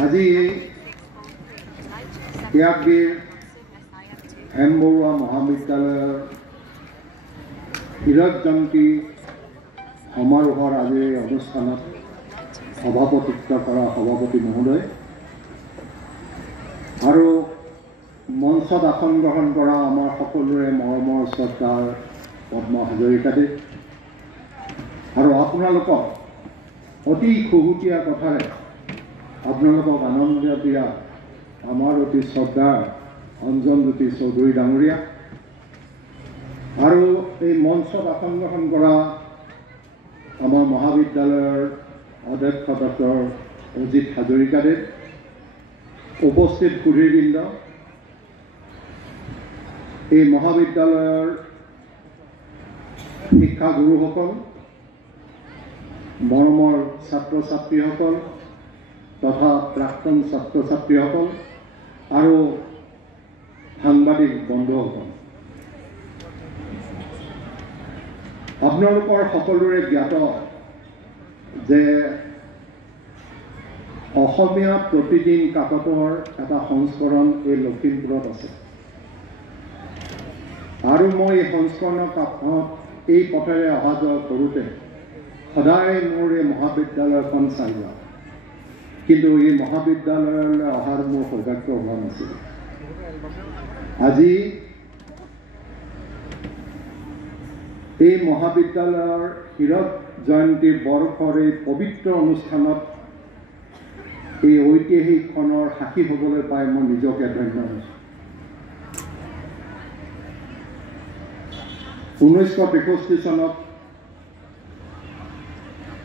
আজি ত্যাগবীৰ হেম বৰুৱা মহাবিদ্যালয়ৰ হীৰক জয়ন্তী সমাৰোহৰ আজিৰ এই অনুষ্ঠানত সভাপতিত্ব কৰা সভাপতি মহোদয় আৰু মঞ্চত আসন গ্ৰহণ কৰা আমাৰ সকলোৰে মৰমৰ শ্ৰদ্ধাৰ পদ্ম হাজৰিকাদেৱ আৰু আপোনালোকক অতি খুহুতীয়া কথাৰে আপোনালোকক আনন্দ দিয়া আমাৰ অতি শ্ৰদ্ধাৰ অঞ্জনজ্যোতি চৌধুৰী ডাঙৰীয়া আৰু এই মঞ্চত আসন গ্ৰহণ কৰা আমাৰ মহাবিদ্যালয়ৰ অধ্যক্ষ ডক্টৰ অজিত হাজৰিকাদেৱ, উপস্থিত সুধীৰবৃন্দ, এই মহাবিদ্যালয়ৰ শিক্ষাগুৰুসকল, মৰমৰ ছাত্ৰ ছাত্ৰীসকল তথা প্ৰাক্তন ছাত্ৰ ছাত্ৰীসকল আৰু সাংবাদিক বন্ধুসকল, আপোনালোকৰ সকলোৰে জ্ঞাত যে অসমীয়া প্ৰতিদিন কাকতৰ এটা সংস্কৰণ এই লখিমপুৰত আছে আৰু মই এই সংস্কৰণৰ কাষত এই পথেৰে অহা যোৱা কৰোঁতে সদায় মোৰ এই মহাবিদ্যালয়খন চাই যাওঁ, কিন্তু এই মহাবিদ্যালয়লৈ অহাৰ মোৰ সৌভাগ্য হোৱা নাছিল। আজি এই মহাবিদ্যালয়ৰ হীৰক জয়ন্তী বৰ্ষৰ এই পবিত্ৰ অনুষ্ঠানত এই ঐতিহাসিক ক্ষণৰ সাক্ষী হ'বলৈ পাই মই নিজকে ধন্য হৈছোঁ। 1963 চনত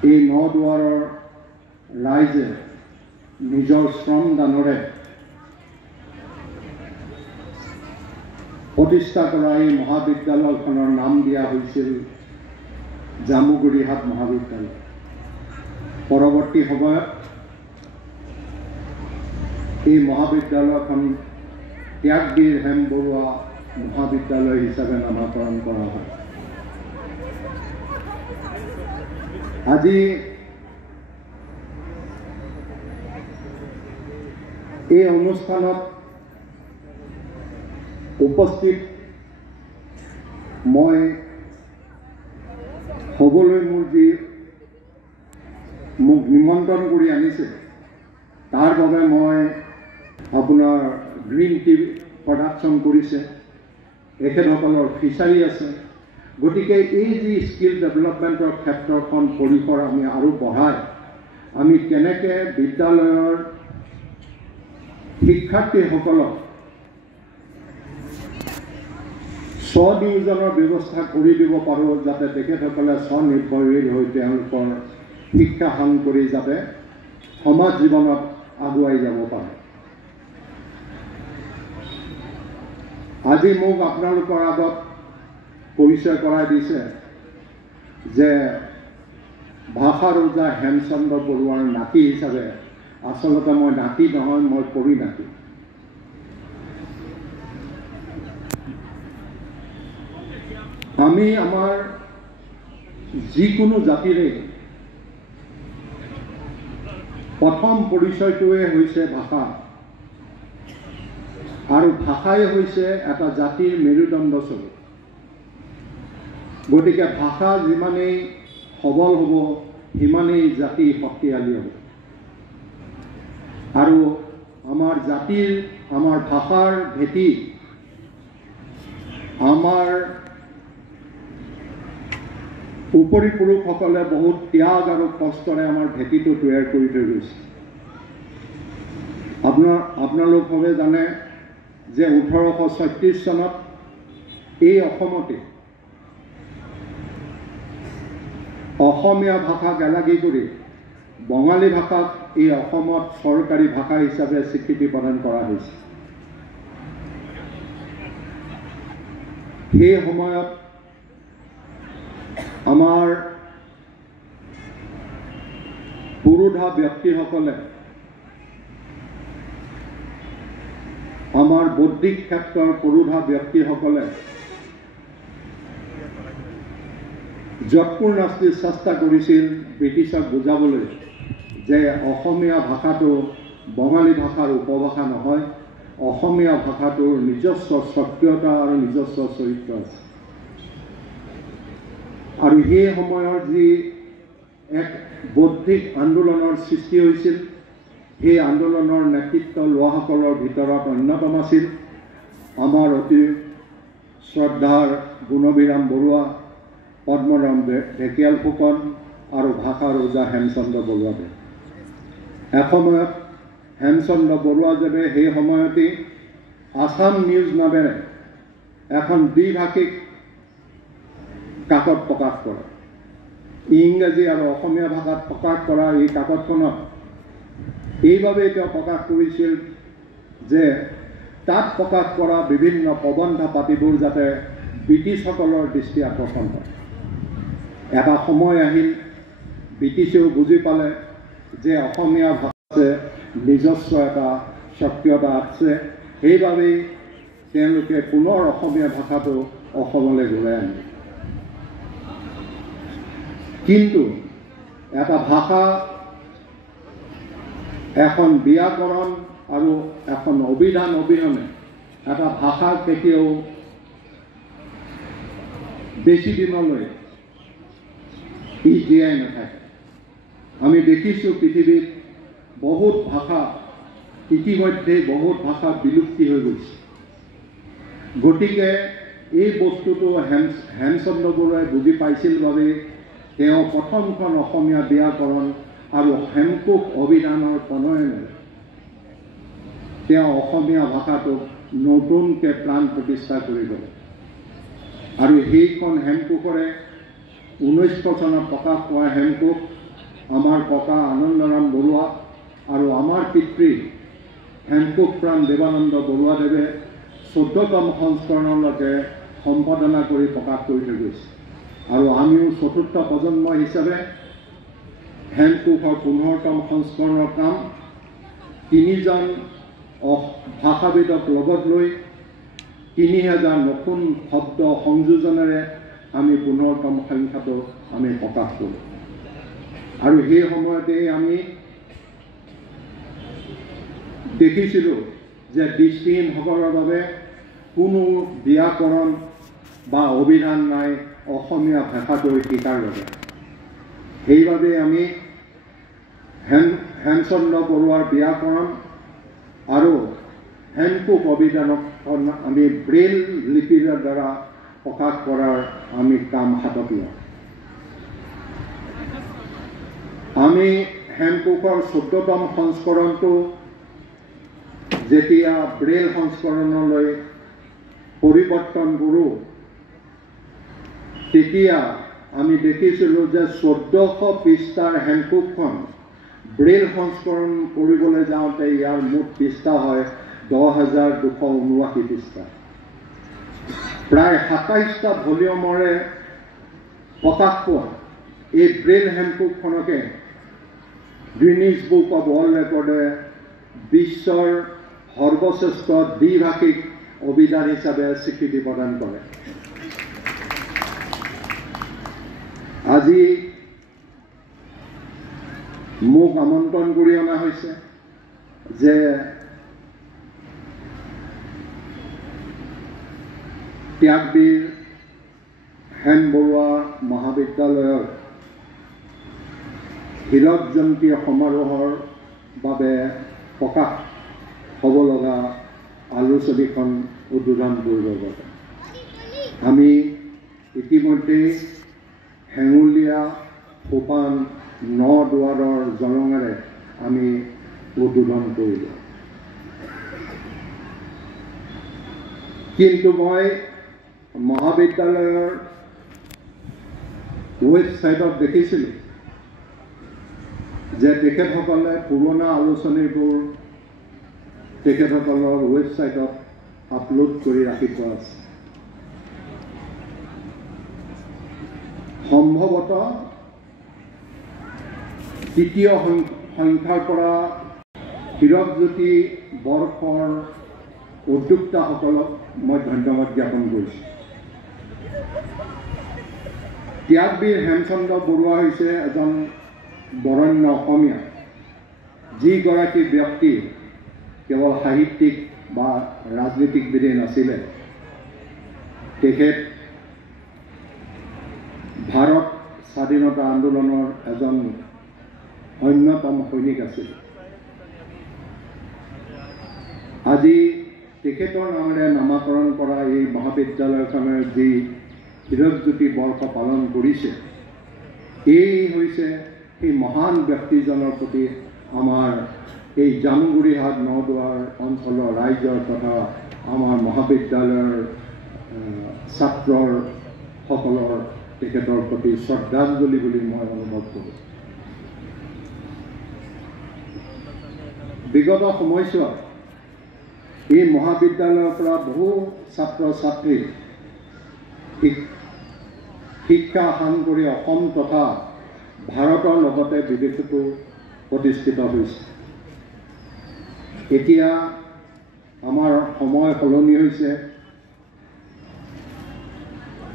এই নদুৱাৰৰ ৰাইজে নিজৰ শ্ৰমদানেৰে প্ৰতিষ্ঠা কৰা এই মহাবিদ্যালয়খনৰ নাম দিয়া হৈছিল জামুগুৰিহাট মহাবিদ্যালয়। পৰৱৰ্তী সময়ত এই মহাবিদ্যালয়খন ত্যাগবীৰ হেম বৰুৱা মহাবিদ্যালয় হিচাপে নামাকৰণ কৰা হয়। আজি এই অনুষ্ঠানত উপস্থিত মই হ'বলৈ মোক নিমন্ত্ৰণ কৰি আনিছে তাৰ বাবে মই আপোনাৰ গ্ৰীণ টি প্ৰডাকশ্যন কৰিছে, এখেতসকলৰ ফিচাৰী আছে, গতিকে এই যি স্কিল ডেভেলপমেণ্টৰ ক্ষেত্ৰখন পৰিসৰ আমি আৰু বঢ়াই আমি কেনেকৈ বিদ্যালয়ৰ শিক্ষাৰ্থীসকলক স্বনিয়োজনৰ ব্যৱস্থা কৰি দিব পাৰোঁ, যাতে তেখেতসকলে স্বনিৰ্ভৰশীল হৈ তেওঁলোকৰ শিক্ষা সাং কৰি যাতে সমাজ জীৱনত আগুৱাই যাব পাৰে। আজি মোক আপোনালোকৰ আগত পৰিচয় কৰাই দিছে যে ভাষা ৰজা হেমচন্দ্ৰ বৰুৱাৰ নাতি হিচাপে, আচলতে মই নাতি নহয়, মই পৰিণাতি। আমি আমাৰ যিকোনো জাতিৰে প্ৰথম পৰিচয়টোৱে হৈছে ভাষা, আৰু ভাষাই হৈছে এটা জাতিৰ মেৰুদণ্ডস্বৰূপ। গতিকে ভাষা যিমানেই সবল হ'ব সিমানেই জাতি শক্তিশালী হ'ব। আৰু আমাৰ জাতিৰ, আমাৰ ভাষাৰ ভেটি আমাৰ উপৰি পুৰুষসকলে বহুত ত্যাগ আৰু কষ্টৰে আমাৰ ভেটিটো তৈয়াৰ কৰি থৈ গৈছে। আপোনালোকে জানে যে 1836 চনত এই অসমতে অসমীয়া ভাষাক এলাগী কৰি বঙালী ভাষাক এই অসমত চৰকাৰী ভাষা হিচাপে স্বীকৃতি প্ৰদান কৰা হৈছে। সেই সময়ত আমাৰ পুৰোধা ব্যক্তিসকলে আমাৰ বৌদ্ধিক ক্ষেত্ৰৰ পুৰোধা ব্যক্তিসকলে যৎপূৰ্ণাস্তি চেষ্টা কৰিছিল ব্ৰিটিছক বুজাবলৈ যে অসমীয়া ভাষাটো বঙালী ভাষাৰ উপভাষা নহয়, অসমীয়া ভাষাটোৰ নিজস্ব স্বকীয়তা আৰু নিজস্ব চৰিত্ৰ আছে। আৰু সেই সময়ৰ যি এক বৌদ্ধিক আন্দোলনৰ সৃষ্টি হৈছিল, সেই আন্দোলনৰ নেতৃত্ব লোৱাসকলৰ ভিতৰত অন্যতম আছিল আমাৰ অতি শ্ৰদ্ধাৰ গুণবিৰাম বৰুৱা, পদ্মৰাম ঢেকিয়াল ফুকন আৰু ভাষাৰ ওজা হেমচন্দ্ৰ বৰুৱাদেৱ। এসময়ত হেমচন্দ্ৰ বৰুৱাদেৱে সেই সময়তেই আছাম নিউজ নামেৰে এখন দ্বিভাষিক কাকত প্ৰকাশ কৰে। ইংৰাজী আৰু অসমীয়া ভাষাত প্ৰকাশ কৰা এই কাকতখনত এইবাবেই তেওঁ প্ৰকাশ কৰিছিল যে তাত প্ৰকাশ কৰা বিভিন্ন প্ৰবন্ধ পাতিবোৰ যাতে ব্ৰিটিছসকলৰ দৃষ্টি আকৰ্ষণ কৰে। এটা সময় আহিল, ব্ৰিটিছেও বুজি পালে যে অসমীয়া ভাষাতে নিজস্ব এটা স্বকীয়তা আছে, সেইবাবেই তেওঁলোকে পুনৰ অসমীয়া ভাষাটো অসমলৈ ঘূৰাই আনিলে। কিন্তু এটা ভাষা, এখন ব্যাকৰণ আৰু এখন অভিধান অবিহনে এটা ভাষা কেতিয়াও বেছি দিনলৈ জীয়াই নাথাকে। আমি দেখিছোঁ পৃথিৱীত বহুত ভাষা, ইতিমধ্যে বহুত ভাষা বিলুপ্তি হৈ গৈছে। গতিকে এই বস্তুটো হেমচন্দ্ৰ বৰুৱাই বুজি পাইছিল বাবে তেওঁ প্ৰথমখন অসমীয়া ব্যাকৰণ আৰু হেমকোষ অভিধানৰ প্ৰণয়নেৰে তেওঁ অসমীয়া ভাষাটোক নতুনকৈ প্ৰাণ প্ৰতিষ্ঠা কৰি গ'লে। আৰু সেইখন হেমকোষৰে 1900 চনত প্ৰকাশ পোৱা হেমকোষ আমাৰ ককা আনন্দৰাম বৰুৱা আৰু আমাৰ পিতৃ হেমকোষ প্ৰাণ দেৱানন্দ বৰুৱাদেৱে 14তম সংস্কৰণলৈকে সম্পাদনা কৰি প্ৰকাশ কৰি থৈ গৈছে। আৰু আমিও চতুৰ্থ প্ৰজন্ম হিচাপে হেমকোষৰ 15তম সংস্কৰণৰ কাম 3জন ভাষাবিদক লগত লৈ 3000 নতুন শব্দ সংযোজনেৰে আমি 15তম সংখ্যাটো আমি প্ৰকাশ কৰোঁ। আৰু সেই সময়তেই আমি দেখিছিলোঁ যে দৃষ্টিহীনসকলৰ বাবে কোনো ব্যাকৰণ বা অভিধান নাই অসমীয়া ভাষাটোৰ শিকাৰ বাবে। সেইবাবে আমি হেমচন্দ্ৰ বৰুৱাৰ ব্যাকৰণ আৰু হেমকোষ অভিধানখন আমি ব্ৰেইল লিপিৰ দ্বাৰা প্ৰকাশ কৰাৰ আমি কাম হাতত লওঁ। আমি হেমকোষৰ 14তম সংস্কৰণটো যেতিয়া ব্ৰেইল সংস্কৰণলৈ পৰিৱৰ্তন কৰোঁ, তেতিয়া আমি দেখিছিলোঁ যে 1400 পৃষ্ঠাৰ হেমকোষখন ব্ৰেইল সংস্কৰণ কৰিবলৈ যাওঁতে ইয়াৰ মুঠ পৃষ্ঠা হয় 10,279 পৃষ্ঠা। প্ৰায় 27টা ভলিউমৰে প্ৰকাশ পোৱা এই ব্ৰেইল হেমকোষখনকে গিনিজ বুক অৱ ৱৰ্ল্ড ৰেকৰ্ডে বিশ্বৰ সৰ্বশ্ৰেষ্ঠ দ্বিভাষিক অভিধান হিচাপে স্বীকৃতি প্ৰদান কৰে। আজি মোক আমন্ত্ৰণ কৰি অনা হৈছে যে ত্যাগবীৰ হেম বৰুৱা মহাবিদ্যালয়ৰ হীৰক জয়ন্তী সমাৰোহৰ বাবে প্ৰকাশ হ'ব লগা আলোচনীখন উদ্বোধন কৰিবৰ বাবে আমি ইতিমধ্যেই হেঙুলীয়া সোপান 9 দুৱাৰৰ জলঙেৰে আমি উদ্বোধন কৰিলোঁ। কিন্তু মই মহাবিদ্যালয়ৰ ৱেবছাইটত দেখিছিলোঁ যে তেখেতসকলে পুৰণা আলোচনীবোৰ তেখেতসকলৰ ৱেবছাইটত আপলোড কৰি ৰাখি থোৱা আছে। সম্ভৱতঃ তৃতীয় সংখ্যাৰ পৰা হীৰকজ্যোতি বৰ্ষৰ উদ্যোক্তাসকলক মই ধন্যবাদ জ্ঞাপন কৰিছোঁ। ত্যাগবীৰ হেমচন্দ্ৰ বৰুৱা হৈছে এজন বৰেণ্য অসমীয়া যিগৰাকী ব্যক্তি কেৱল সাহিত্যিক বা ৰাজনীতিকবিদেই নাছিলে, তেখেত ভাৰত স্বাধীনতা আন্দোলনৰ এজন অন্যতম সৈনিক আছিল। আজি তেখেতৰ নামেৰে নামাকৰণ কৰা এই মহাবিদ্যালয়খনে যি হীৰকজ্যোতি বৰ্ষ পালন কৰিছে, এই হৈছে সেই মহান ব্যক্তিজনৰ প্ৰতি আমাৰ এই জামুগুৰিহাট নদুৱাৰ অঞ্চলৰ ৰাইজৰ তথা আমাৰ মহাবিদ্যালয়ৰ ছাত্ৰৰ সকলৰ তেখেতৰ প্ৰতি শ্ৰদ্ধাঞ্জলি বুলি মই অনুভৱ কৰোঁ। বিগত সময়ছোৱাত এই মহাবিদ্যালয়ৰ পৰা বহু ছাত্ৰ ছাত্ৰী শিক্ষা সাং কৰি অসম তথা ভাৰতৰ লগতে বিদেশতো প্ৰতিষ্ঠিত হৈছে। এতিয়া আমাৰ সময় সলনি হৈছে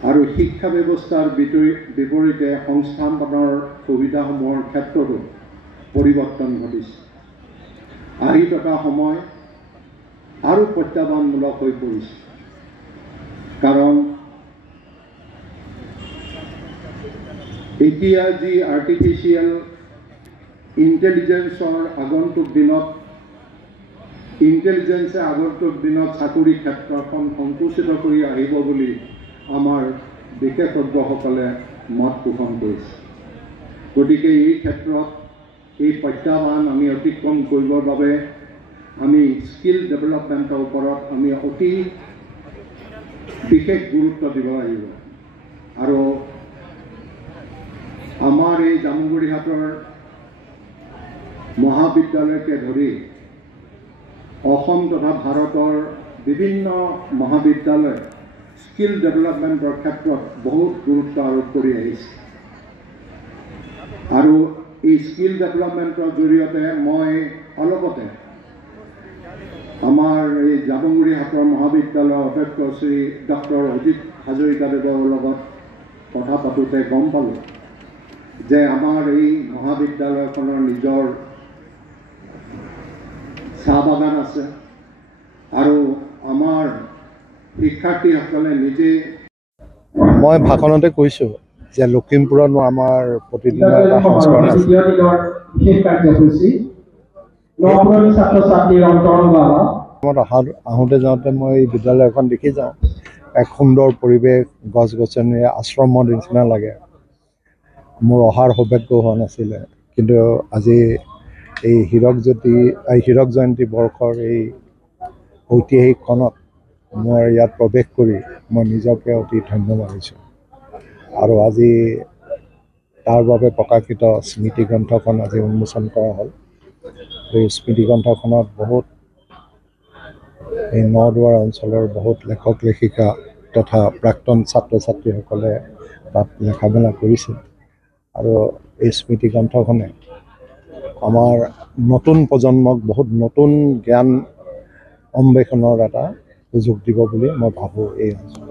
আৰু শিক্ষা ব্যৱস্থাৰ বিপৰীতে সংস্থাপনৰ সুবিধাসমূহৰ ক্ষেত্ৰতো পৰিৱৰ্তন ঘটিছে। আহি থকা সময় আৰু প্ৰত্যাহ্বানমূলক হৈ পৰিছে, কাৰণ এতিয়া যি আৰ্টিফিচিয়েল ইণ্টেলিজেন্সে আগন্তুক দিনত চাকৰি ক্ষেত্ৰখন সংকুচিত কৰি আহিব বুলি আমাৰ বিশেষজ্ঞসকলে মত পোষণ কৰিছে। গতিকে এই ক্ষেত্ৰত এই প্ৰত্যাহ্বান আমি অতিক্ৰম কৰিবৰ বাবে আমি স্কিল ডেভেলপমেণ্টৰ ওপৰত আমি অতি বিশেষ গুৰুত্ব দিব লাগিব। আৰু আমাৰ এই জামুগুৰিহাটৰ মহাবিদ্যালয়কে ধৰি অসম তথা ভাৰতৰ বিভিন্ন মহাবিদ্যালয় স্কিল ডেভেলপমেণ্টৰ ক্ষেত্ৰত বহুত গুৰুত্ব আৰোপ কৰি আহিছে। আৰু এই স্কিল ডেভেলপমেণ্টৰ জৰিয়তে মই অলপতে আমাৰ এই জামুগুৰিহাটৰ মহাবিদ্যালয়ৰ অধ্যক্ষ শ্ৰী ডক্টৰ অজিত হাজৰিকাদেৱৰ লগত কথা পাতোঁতে গম পালোঁ যে আমাৰ এই মহাবিদ্যালয়খনৰ নিজৰ চাহ বাগান আছে আৰু আমাৰ শিক্ষাৰ্থীসকলে নিজে। মই ভাষণতে কৈছোঁ যে লখিমপুৰত আমাৰ প্ৰতিদিনৰ এটা সংস্কৰণ আছে। আহোঁতে যাওঁতে মই এই বিদ্যালয়খন দেখি যাওঁ, এক সুন্দৰ পৰিৱেশ, গছ গছনিৰে আশ্ৰমৰ নিচিনা লাগে। মোৰ অহাৰ সৌভাগ্য হোৱা নাছিলে, কিন্তু আজি এই হীৰক জয়ন্তী বৰ্ষৰ এই ঐতিহাসিক ক্ষণত মই ইয়াত প্ৰৱেশ কৰি মই নিজকে অতি ধন্য মানিছোঁ। আৰু আজি তাৰ বাবে প্ৰকাশিত স্মৃতিগ্ৰন্থখন আজি উন্মোচন কৰা হ'ল। এই স্মৃতিগ্ৰন্থখনত বহুত এই নদুৱাৰ অঞ্চলৰ বহুত লেখক লেখিকা তথা প্ৰাক্তন ছাত্ৰ ছাত্ৰীসকলে তাত লেখা মেলা কৰিছিল। আৰু এই স্মৃতিগ্ৰন্থখনে আমাৰ নতুন প্ৰজন্মক বহুত নতুন জ্ঞান অন্বেষণৰ এটা সুযোগ দিব বুলি মই ভাবোঁ এই অঞ্চলত।